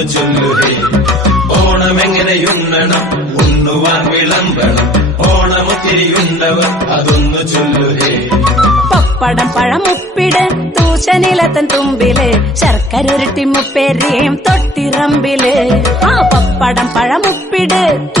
അതൊന്നു ചൊല്ലുഹേ. ഓണമെങ്ങനെയുണ്ണണം ഉണ്ണുവാൻ വിളമ്പണം, ഓണമൊത്തിരിയുണ്ടവർ അതൊന്നു ചൊല്ലുഹേ. പപ്പടം പഴമുപ്പിട് തൂശനിലത്തൻ തുമ്പില്, ശർക്കര ഉരുട്ടി മുപ്പേരിയും തൊട്ടിറമ്പില്. ആ പപ്പടം പഴമുപ്പിട്